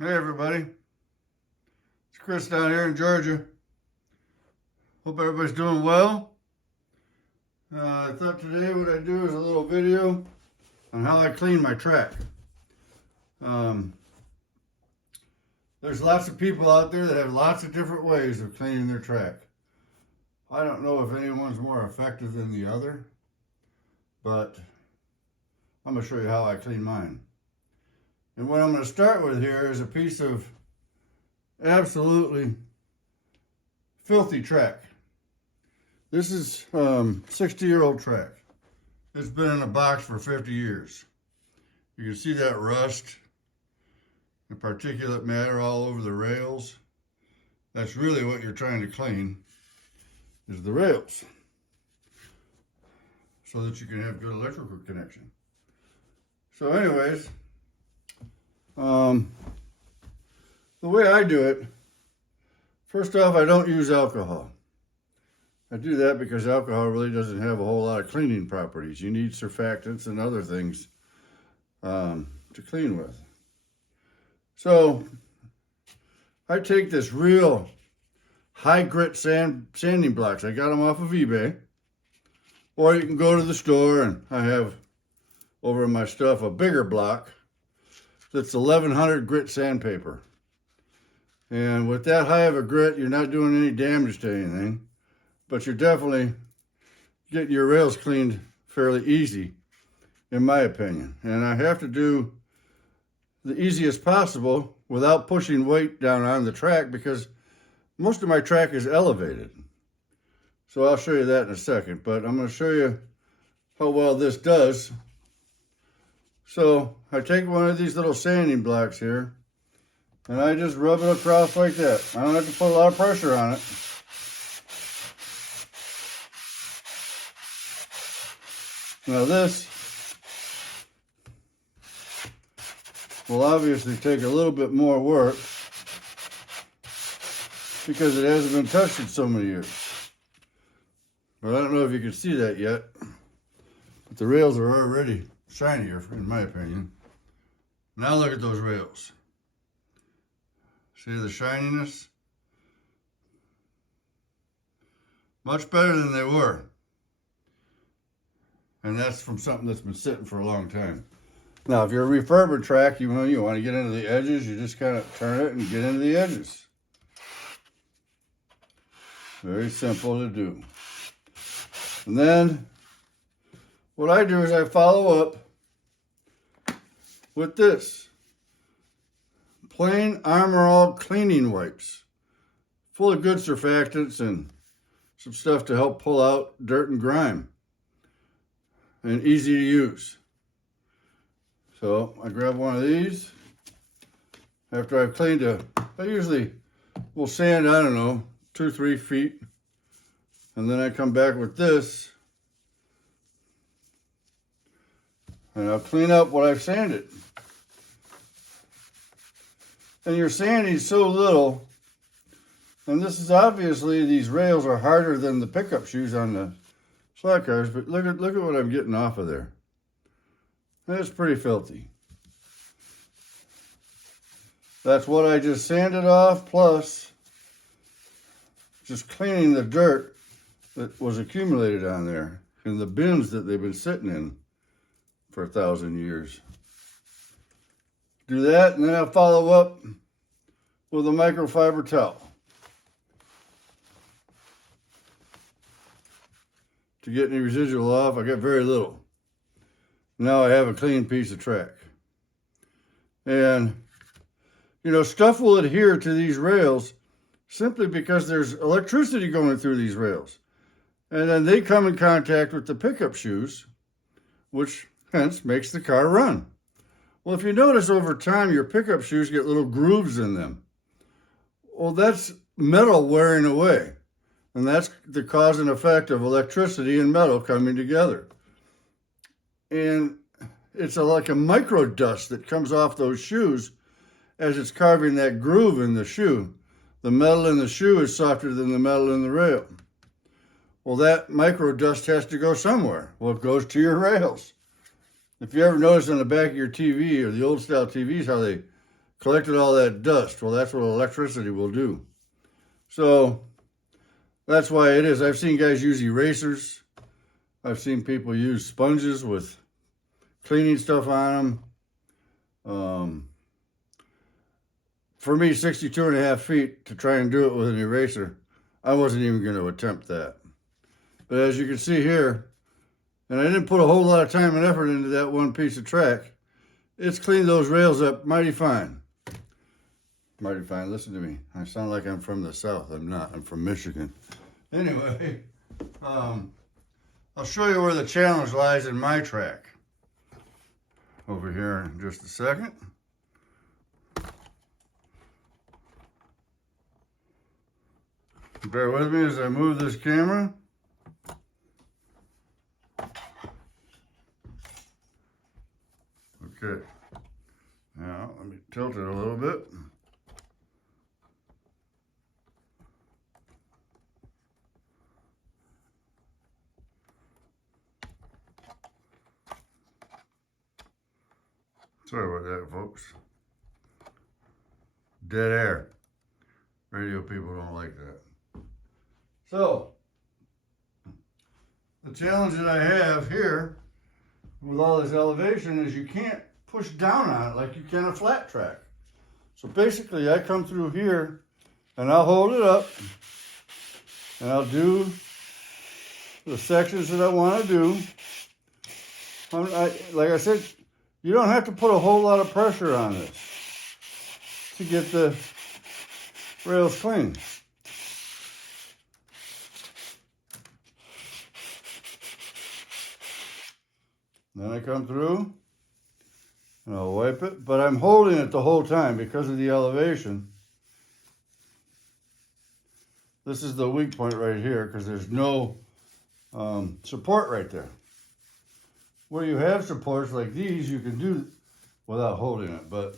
Hey everybody, it's Chris down here in Georgia. Hope everybody's doing well. I thought today what I'd do is a little video on how I clean my track. There's lots of people out there that have lots of different ways of cleaning their track. I don't know if anyone's more effective than the other, but I'm going to show you how I clean mine. And what I'm going to start with here is a piece of absolutely filthy track. This is 60-year-old track. It's been in a box for 50 years. You can see that rust, the particulate matter all over the rails. That's really what you're trying to clean, is the rails, so that you can have good electrical connection. So anyways, the way I do it, first off, I don't use alcohol. I do that because alcohol really doesn't have a whole lot of cleaning properties. You need surfactants and other things to clean with. So I take this real high grit sanding blocks. I got them off of eBay. Or you can go to the store, and I have over in my stuff a bigger block that's 1100 grit sandpaper. And with that high of a grit, you're not doing any damage to anything, but you're definitely getting your rails cleaned fairly easy, in my opinion. And I have to do the easiest possible without pushing weight down on the track, because most of my track is elevated. So I'll show you that in a second, but I'm going to show you how well this does. So I take one of these little sanding blocks here, and I just rub it across like that. I don't have to put a lot of pressure on it. Now this will obviously take a little bit more work because it hasn't been touched in so many years. But I don't know if you can see that yet, but the rails are already shinier, in my opinion. Now look at those rails. See the shininess? Much better than they were. And that's from something that's been sitting for a long time. Now, if you're a refurbed track, you want to get into the edges, you just kind of turn it and get into the edges. Very simple to do. And then what I do is I follow up with this plain Armor All cleaning wipes, full of good surfactants and some stuff to help pull out dirt and grime, and easy to use. So I grab one of these after I've cleaned I usually will sand, I don't know, 2-3 feet, and then I come back with this and I'll clean up what I've sanded. And you're sanding so little, and this is obviously, these rails are harder than the pickup shoes on the slack cars, but look at what I'm getting off of there. That's pretty filthy. That's what I just sanded off, plus just cleaning the dirt that was accumulated on there in the bins that they've been sitting in for 1,000 years. Do that, and then I'll follow up with a microfiber towel to get any residual off. I got very little. Now I have a clean piece of track. And, you know, stuff will adhere to these rails simply because there's electricity going through these rails. And then they come in contact with the pickup shoes, which hence makes the car run. Well, if you notice over time, your pickup shoes get little grooves in them. Well, that's metal wearing away. And that's the cause and effect of electricity and metal coming together. And it's like a micro dust that comes off those shoes as it's carving that groove in the shoe. The metal in the shoe is softer than the metal in the rail. Well, that micro dust has to go somewhere. Well, it goes to your rails. If you ever notice on the back of your TV or the old style TVs how they collected all that dust. Well, that's what electricity will do. So that's why it is. I've seen guys use erasers. I've seen people use sponges with cleaning stuff on them. For me, 62.5 feet to try and do it with an eraser, I wasn't even going to attempt that. But as you can see here, and I didn't put a whole lot of time and effort into that one piece of track, it's cleaned those rails up mighty fine. Mighty fine. Listen to me. I sound like I'm from the South. I'm not. I'm from Michigan. Anyway, I'll show you where the challenge lies in my track. Over here in just a second. Bear with me as I move this camera. Okay. Now, let me tilt it a little bit. Sorry about that, folks. Dead air. Radio people don't like that. So, the challenge that I have here with all this elevation is you can't push down on it like you can a flat track. So basically I come through here and I'll hold it up and I'll do the sections that I want to do. Like I said, you don't have to put a whole lot of pressure on this to get the rails clean. Then I come through and I'll wipe it, but I'm holding it the whole time because of the elevation. This is the weak point right here because there's no support right there. Where you have supports like these, you can do without holding it, but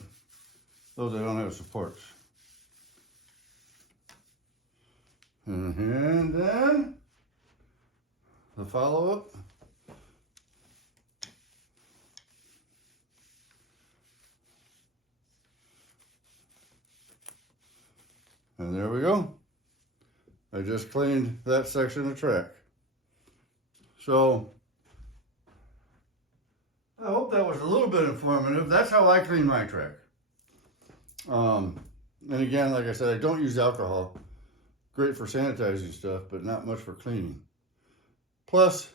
those that don't have supports. And then the follow-up. And there we go. I just cleaned that section of track. So I hope that was a little bit informative. That's how I clean my track. And again, like I said, I don't use alcohol. Great for sanitizing stuff, but not much for cleaning. Plus,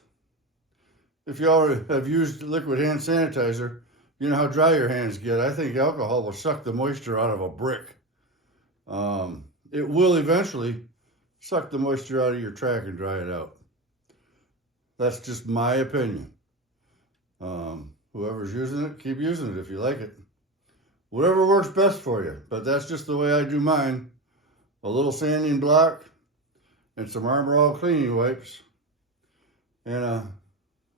if you already have used liquid hand sanitizer, you know how dry your hands get. I think alcohol will suck the moisture out of a brick. It will eventually suck the moisture out of your track and dry it out. That's just my opinion. Whoever's using it, keep using it if you like it. Whatever works best for you, but that's just the way I do mine. A little sanding block and some Armor All cleaning wipes and a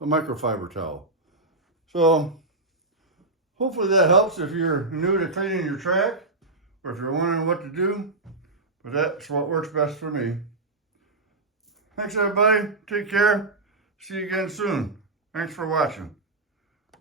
microfiber towel. So hopefully that helps if you're new to cleaning your track or if you're wondering what to do, but that's what works best for me. Thanks everybody, take care, see you again soon. Thanks for watching.